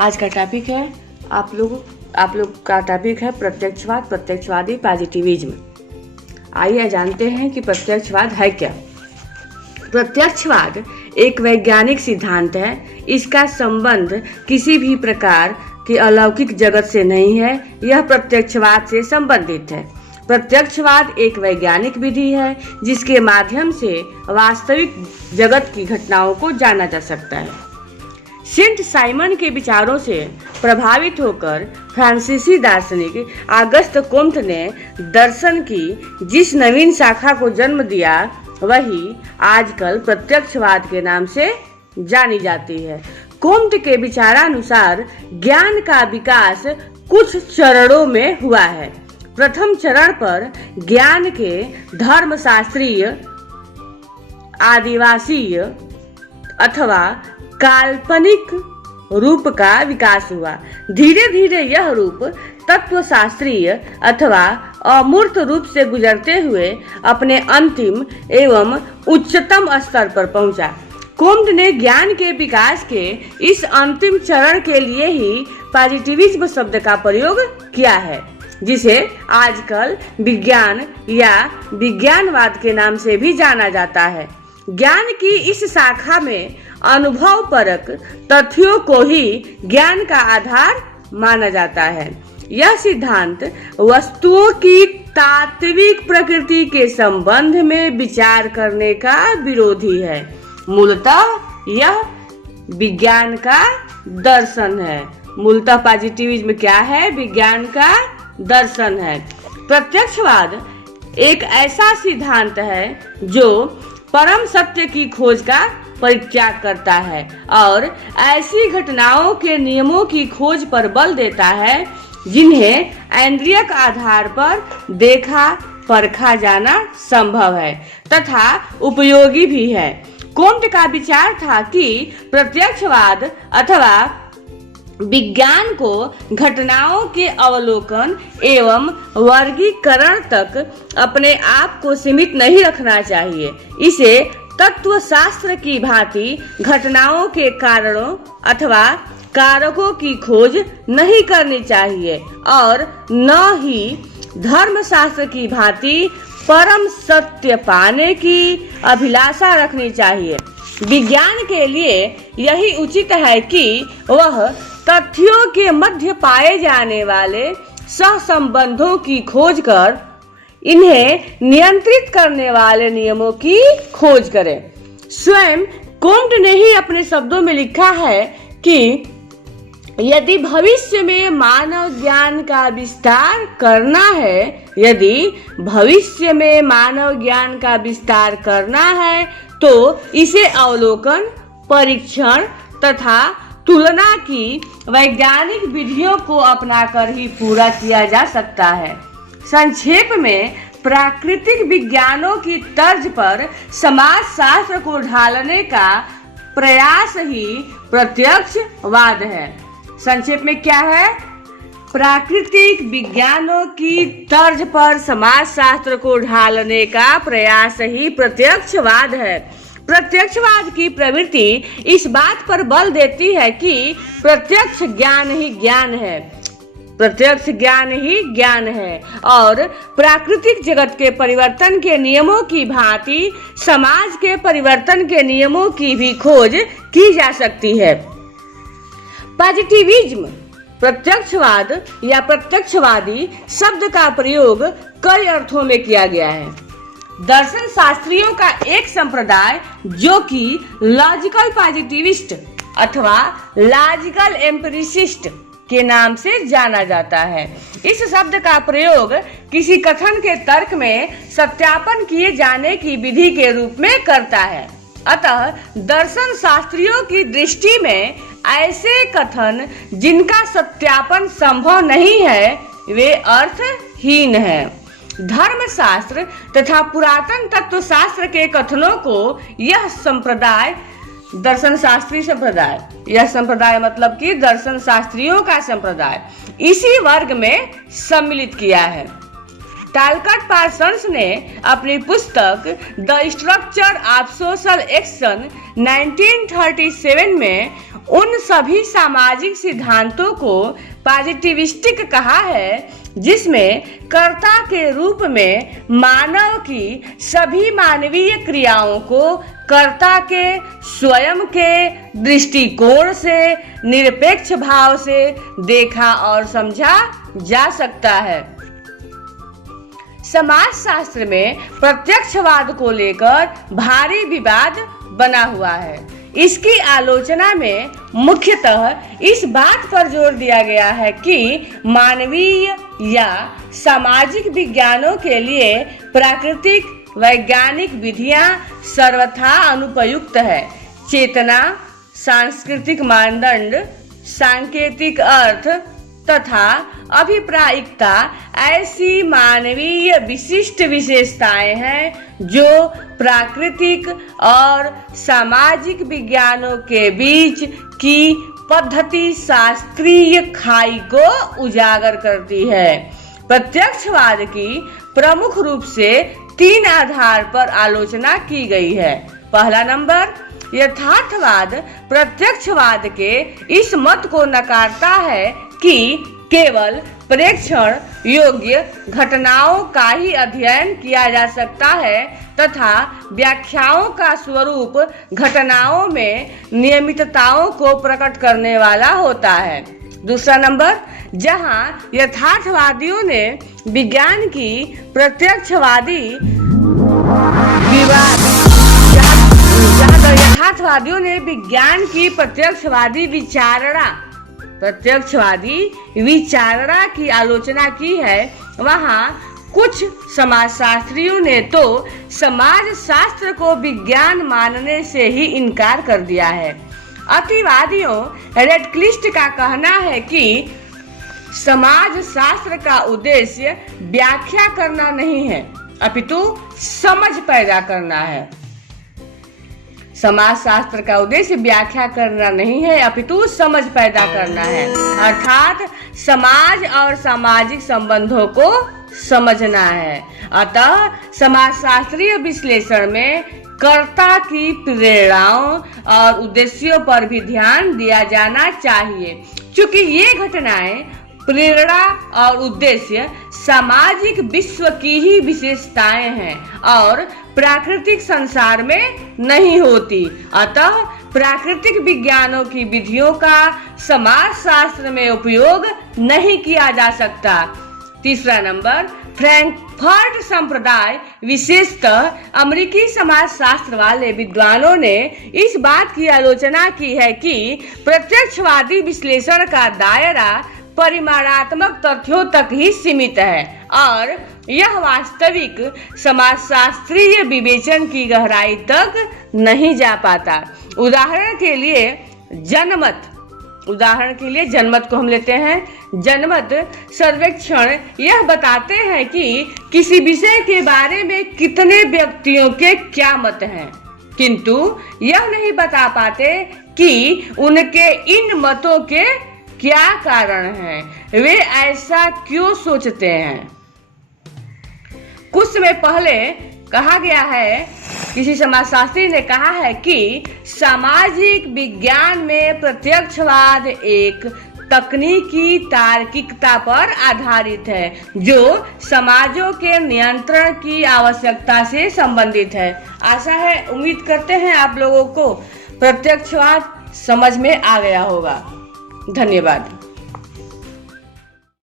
आज का टॉपिक है आप लोग का टॉपिक है प्रत्यक्षवाद, प्रत्यक्षवादी, पॉजिटिविज्म। आइए जानते हैं कि प्रत्यक्षवाद है क्या। प्रत्यक्षवाद एक वैज्ञानिक सिद्धांत है। इसका संबंध किसी भी प्रकार के अलौकिक जगत से नहीं है, यह प्रत्यक्षवाद से संबंधित है। प्रत्यक्षवाद एक वैज्ञानिक विधि है जिसके माध्यम से वास्तविक जगत की घटनाओं को जाना जा सकता है। सेंट साइमन के विचारों से प्रभावित होकर फ्रांसीसी दार्शनिक ऑगस्ट कोम्ट ने दर्शन की जिस नवीन शाखा को जन्म दिया वही आजकल प्रत्यक्षवाद के नाम से जानी जाती है। कोम्ट के विचारानुसार ज्ञान का विकास कुछ चरणों में हुआ है। प्रथम चरण पर ज्ञान के धर्मशास्त्रीय, आदिवासीय अथवा काल्पनिक रूप का विकास हुआ। धीरे धीरे यह रूप तत्वशास्त्रीय अथवा अमूर्त रूप से गुजरते हुए अपने अंतिम एवं उच्चतम स्तर पर पहुंचा। कोम्ट ने ज्ञान के विकास के इस अंतिम चरण के लिए ही पॉजिटिविज्म शब्द का प्रयोग किया है, जिसे आजकल विज्ञान या विज्ञानवाद के नाम से भी जाना जाता है। ज्ञान की इस शाखा में अनुभव परक तथ्यों को ही ज्ञान का आधार माना जाता है। यह सिद्धांत वस्तुओं की तात्विक प्रकृति के संबंध में विचार करने का विरोधी है। मूलतः यह विज्ञान का दर्शन है। मूलतः पॉजिटिविज्म क्या है? विज्ञान का दर्शन है। प्रत्यक्षवाद एक ऐसा सिद्धांत है जो परम सत्य की खोज का परित्याग करता है और ऐसी घटनाओं के नियमों की खोज पर बल देता है जिन्हें इंद्रियक आधार पर देखा परखा जाना संभव है तथा उपयोगी भी है। कोम्ट का विचार था कि प्रत्यक्षवाद अथवा विज्ञान को घटनाओं के अवलोकन एवं वर्गीकरण तक अपने आप को सीमित नहीं रखना चाहिए। इसे तत्वशास्त्र की भांति घटनाओं के कारणों अथवा कारकों की खोज नहीं करनी चाहिए और न ही धर्मशास्त्र की भांति परम सत्य पाने की अभिलाषा रखनी चाहिए। विज्ञान के लिए यही उचित है कि वह तथ्यों के मध्य पाए जाने वाले सहसंबंधों की खोज कर इन्हें नियंत्रित करने वाले नियमों की खोज करें। स्वयं कोम्ट ने ही अपने शब्दों में लिखा है कि यदि भविष्य में मानव ज्ञान का विस्तार करना है, यदि भविष्य में मानव ज्ञान का विस्तार करना है तो इसे अवलोकन, परीक्षण तथा तुलना की वैज्ञानिक विधियों को अपनाकर ही पूरा किया जा सकता है। संक्षेप में प्राकृतिक विज्ञानों की तर्ज पर समाज शास्त्र को ढालने का प्रयास ही प्रत्यक्षवाद है। संक्षेप में क्या है? प्राकृतिक विज्ञानों की तर्ज पर समाज शास्त्र को ढालने का प्रयास ही प्रत्यक्षवाद है। प्रत्यक्षवाद की प्रवृत्ति इस बात पर बल देती है कि प्रत्यक्ष ज्ञान ही ज्ञान है, प्रत्यक्ष ज्ञान ही ज्ञान है और प्राकृतिक जगत के परिवर्तन के नियमों की भांति समाज के परिवर्तन के नियमों की भी खोज की जा सकती है। पॉजिटिविज्म, प्रत्यक्षवाद या प्रत्यक्षवादी शब्द का प्रयोग कई अर्थों में किया गया है। दर्शन शास्त्रियों का एक संप्रदाय जो कि लॉजिकल पॉजिटिविस्ट अथवा लॉजिकल एम्पिरिसिस्ट के नाम से जाना जाता है। इस शब्द का प्रयोग किसी कथन के तर्क में सत्यापन किए जाने की विधि के रूप में करता है। अतः दर्शन शास्त्रियों की दृष्टि में ऐसे कथन जिनका सत्यापन संभव नहीं है वे अर्थहीन हैं। धर्मशास्त्र तथा पुरातन तत्वशास्त्र के कथनों को यह संप्रदाय, दर्शन शास्त्री संप्रदाय, यह संप्रदाय मतलब कि दर्शन शास्त्रियों का संप्रदाय, इसी वर्ग में सम्मिलित किया है। टालकट पार्सन्स ने अपनी पुस्तक the structure of social action 1937 में उन सभी सामाजिक सिद्धांतों को पॉजिटिविस्टिक कहा है जिसमें कर्ता के रूप में मानव की सभी मानवीय क्रियाओं को कर्ता के स्वयं के दृष्टिकोण से निरपेक्ष भाव से देखा और समझा जा सकता है। समाजशास्त्र में प्रत्यक्षवाद को लेकर भारी विवाद बना हुआ है। इसकी आलोचना में मुख्यतः इस बात पर जोर दिया गया है कि मानवीय या सामाजिक विज्ञानों के लिए प्राकृतिक वैज्ञानिक विधियां सर्वथा अनुपयुक्त है। चेतना, सांस्कृतिक मानदंड, सांकेतिक अर्थ तथा अभिप्रायिकता ऐसी मानवीय विशिष्ट विशेषताएं हैं जो प्राकृतिक और सामाजिक विज्ञानों के बीच की पद्धति शास्त्रीय खाई को उजागर करती है। प्रत्यक्षवाद की प्रमुख रूप से 3 आधार पर आलोचना की गई है। पहला नंबर, यथार्थवाद प्रत्यक्षवाद के इस मत को नकारता है कि केवल प्रेक्षण योग्य घटनाओं का ही अध्ययन किया जा सकता है तथा व्याख्याओं का स्वरूप घटनाओं में नियमितताओं को प्रकट करने वाला होता है। दूसरा नंबर, जहां यथार्थवादियों ने विज्ञान की प्रत्यक्षवादी यथार्थवादियों ने विज्ञान की प्रत्यक्षवादी विचारणा की आलोचना की है, वहां कुछ समाजशास्त्रियों ने तो समाजशास्त्र को विज्ञान मानने से ही इनकार कर दिया है। अतिवादियों रेडक्लिस्ट का कहना है कि समाजशास्त्र का उद्देश्य व्याख्या करना नहीं है अपितु समझ पैदा करना है। समाजशास्त्र का उद्देश्य व्याख्या करना नहीं है अपितु समझ पैदा करना है, अर्थात समाज और सामाजिक संबंधों को समझना है। अतः समाजशास्त्रीय विश्लेषण में कर्ता की प्रेरणाओं और उद्देश्यों पर भी ध्यान दिया जाना चाहिए। चूंकि ये घटनाएं, प्रेरणा और उद्देश्य सामाजिक विश्व की ही विशेषताएं हैं और प्राकृतिक संसार में नहीं होती, अतः प्राकृतिक विज्ञानों की विधियों का समाजशास्त्र में उपयोग नहीं किया जा सकता। तीसरा नंबर, फ्रैंकफर्ट संप्रदाय विशेषतः अमेरिकी समाजशास्त्र वाले विद्वानों ने इस बात की आलोचना की है कि प्रत्यक्षवादी विश्लेषण का दायरा परिमाणात्मक तथ्यों तक ही सीमित है और यह वास्तविक समाजशास्त्रीय विवेचन की गहराई तक नहीं जा पाता। उदाहरण के लिए जनमत को हम लेते हैं। जनमत सर्वेक्षण यह बताते हैं कि किसी विषय के बारे में कितने व्यक्तियों के क्या मत हैं, किंतु यह नहीं बता पाते कि उनके इन मतों के क्या कारण हैं, वे ऐसा क्यों सोचते हैं। कुछ समय पहले कहा गया है, किसी समाजशास्त्री ने कहा है कि सामाजिक विज्ञान में प्रत्यक्षवाद एक तकनीकी तार्किकता पर आधारित है जो समाजों के नियंत्रण की आवश्यकता से संबंधित है। आशा है, उम्मीद करते हैं आप लोगों को प्रत्यक्षवाद समझ में आ गया होगा। धन्यवाद।